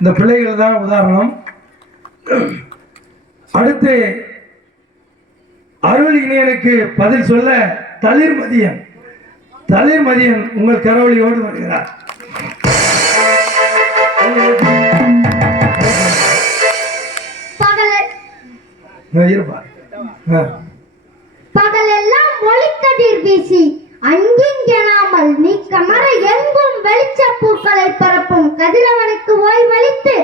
இந்த பிள்ளைகள் தான் உதாரணம். அடுத்து அருள் இணையனுக்கு பதில் சொல்ல தளிர் மதியன். தளிர் மதியன் உங்கள் கரவழியோடு வருகிறார். பகலெல்லாம் ஒளிக்கதிர் வீசி அங்கிங்கெனாமல் நீ கமர எங்கும் வெளிச்ச பூக்களை பரப்பும் கதிரவனுக்கு ஓய்வளித்து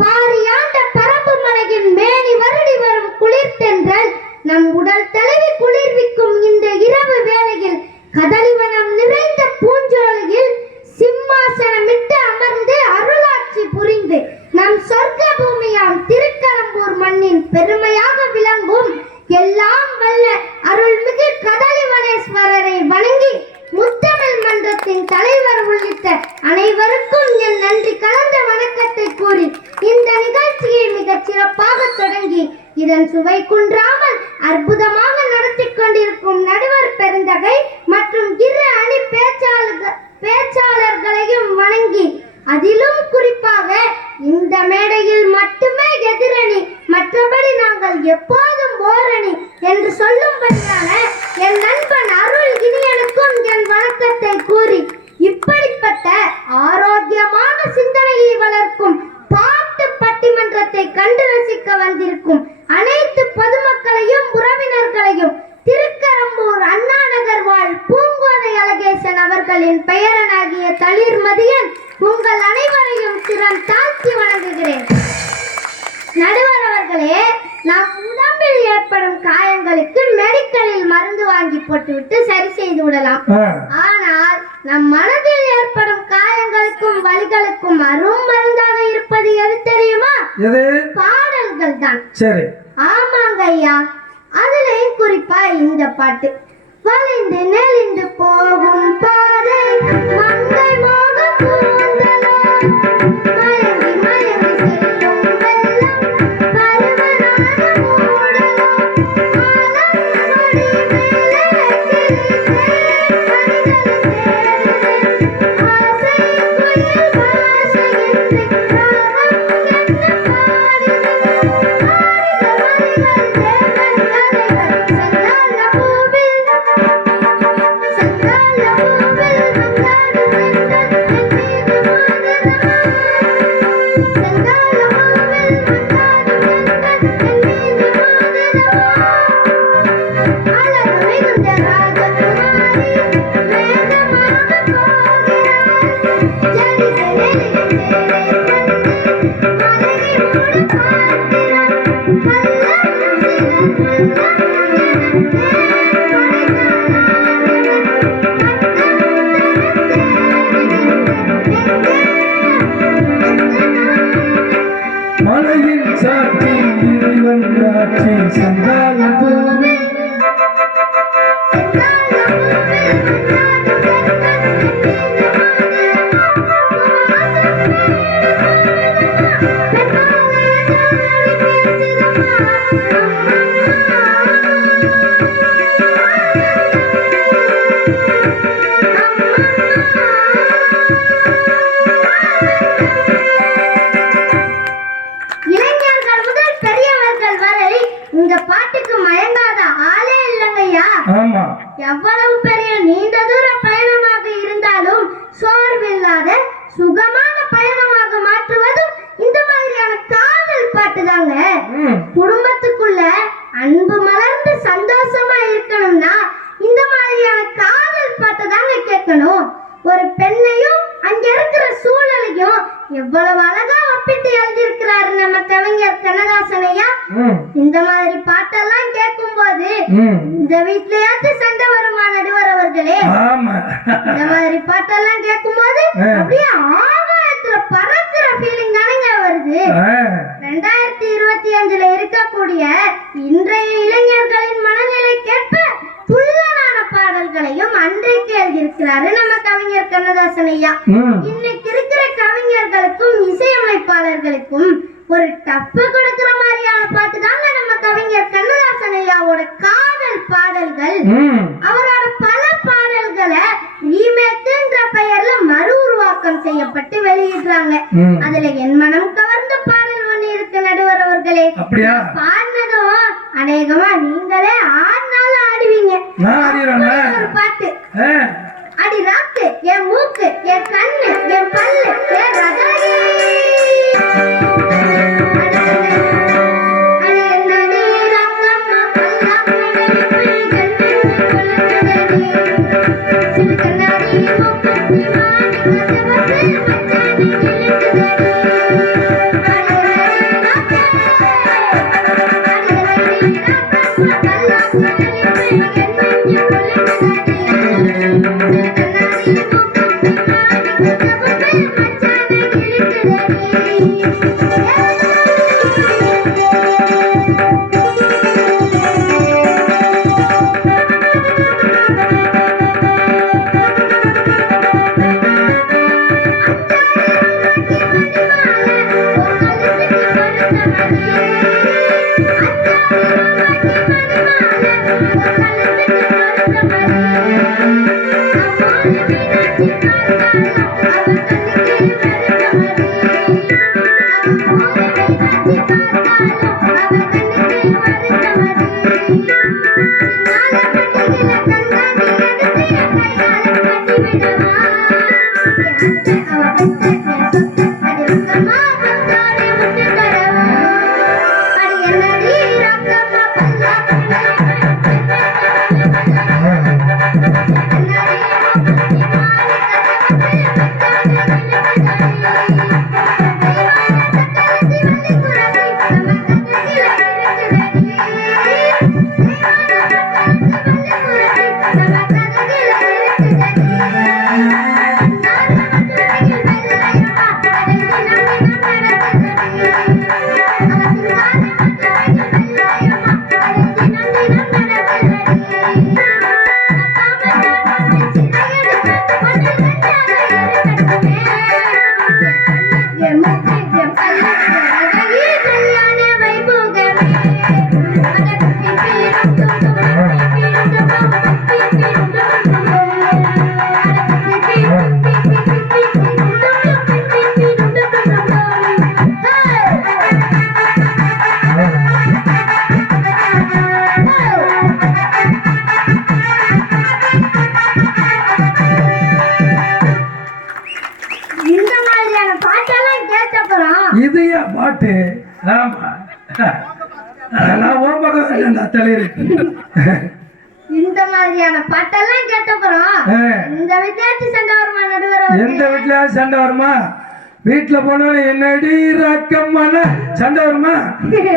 பாரியாண்ட பரப்பு மலையின் மேனி வருடி வரும் குளிர் தென்றல் நம் உடல் தழுவி குளிர்விக்கும் இந்த இரவு வேளையில் கதலிவனம் நிறைந்த பூஞ்சோலையில் சிம்மாசனமிட்டு அமர்ந்து அருளாட்சி புரிந்து நம் சொர்க்க பூமியாம் திருக்கரம்பூர் மண்ணின் பெருமையாக விளங்கும் எல்லாம் வல்ல அனைவருக்கும் என் நன்றி கலந்த வணக்கத்தை கூறி இந்த நிகழ்ச்சியை மிகச் சிறப்பாக தொடங்கி இதன் சுவை குன்றாமல் அற்புதமாக நடத்தி கொண்டிருக்கும் நடுவர் பெருந்தகை மற்றும் இரு அணி பேச்சாளர்கள் பேச்சாளர்களையும் வணங்கி அதிலும் குறிப்பாக இந்த மேடையில் மட்டுமே எதிரணி மற்றபடி நாங்கள் எப்போதும் ஓரணி என்று சொல்லும்படியான என் நண்பன் அருள் இனியனுக்கும் என் வணக்கத்தை கூறி ஆரோக்கியமான சிந்தனையை வளர்க்கும் பாட்டு பட்டிமன்றத்தை கண்டு ரசிக்க வந்திருக்கும் அனைத்து பொதுமக்களையும் உறவினர்களையும் திருக்கரம்பூர் அண்ணா நகர் வாழ் பூங்கோதை அழகேசன் அவர்களின் பெயரனாகிய தளிர் மதியன் உங்கள் அனைவரையும் சிரம் தாழ்த்தி வணங்குகிறேன் நடுவர் அவர்களே நம் உடம்பில் ஏற்படும் காயங்களுக்கு மெடிக்கலில் மருந்து வாங்கி போட்டுவிட்டு சரி செய்து விடலாம். ஆனால் நம் மனதில் ஏற்படும் காயங்களுக்கும் வலிகளுக்கும் அரும் மருந்தாக இருப்பது எது தெரியுமா? எது? பாடல்கள் தான் சரி. ஆமாங்க ஐயா. அதுலயும் குறிப்பா இந்த பாட்டு. வளைந்து நெளிந்து போகும் பாதை மலையின் சாட்சி இறைவன் காட்சி சந்தான பூமி வரை இந்த பாட்டுக்கு மயங்காத ஆளே இல்லைங்கய்யா. ஆமா. எவ்வளவு பெரிய நீண்ட தூர பயணமாக இருந்தாலும் சோர்வில்லாத சுகமான பயணமாக மாற்றுவதும் இந்த மாதிரியான காதல் பாட்டு தாங்க ம். குடும்பத்துக்குள்ள அன்பு மலர்ந்து சந்தோஷமா இருக்கணும்னா இந்த மாதிரியான காதல் பாட்டை தாங்க கேட்கணும் ஒரு பெண்ணையும் அங்க இருக்கிற சூழலையும் எவ்வளவு அழகா ஒப்பிட்டு எழுதியிருக்கிறாரு நம்ம கவிஞர் கண்ணதாசன் ஐயா. இந்த மாதிரி பாட்டெல்லாம் கேட்கும்போது ம். இந்த வீட்லயாச்சும் சண்டை வருமா நடுவர் அவர்களே இந்த மாதிரி பாட்டெல்லாம் கேட்கும்போது ஆ. அப்படியே ஆகாயத்துல பறக்கிற ஃபீலிங் தானங்க வருது. ரெண்டாயிரத்தி இருபத்தி அஞ்சுல இருக்கக்கூடிய இன்றைய இளைஞர்களின் மனநிலைக்கேற்ப துள்ளலான பாடல்களையும் அன்றைக்கு எழுதியிருக்கிறாரு நம்ம கவிஞர் கண்ணதாசன் ஐயா. இன்னைக்கு இருக்கிற கவிஞர்களுக்கும் இசையமைப்பாளர்களுக்கும் ஒரு டப்பு கொடுக்கிற மாதிரியான பாட்டு தாங்க நம்ம கவிஞர் கண்ணதாசன் ஐயாவோட காதல் பாடல்கள். அவரோட பல பாடல்களை ரீமேக்குன்ற பெயர்ல மறு உருவாக்கம் செய்யப்பட்டு வெளியிடுறாங்க. அதுல என் மனம் கவர்ந்த பாடல் ஒண்ணு இருக்கு நடுவர் அவர்களே. பாடினதும் அநேகமா நீங்களே ஆடினாலும் ஆடுவீங்க. ஒரு பாட்டு. அடி ராக்கு என் மூக்கு என் கண்ணு நான் ஓ பக்கம் இல்லைண்டா தலைவர் இந்த மாதிரியான பாட்டெல்லாம் கேட்டப்புறம். இந்த சண்டை வருமா நடுவர்? எந்த வீட்லயாவது சண்டை வருமா வீட்டுல போனோம் என்னடி ரக்கமான சண்டை வருமா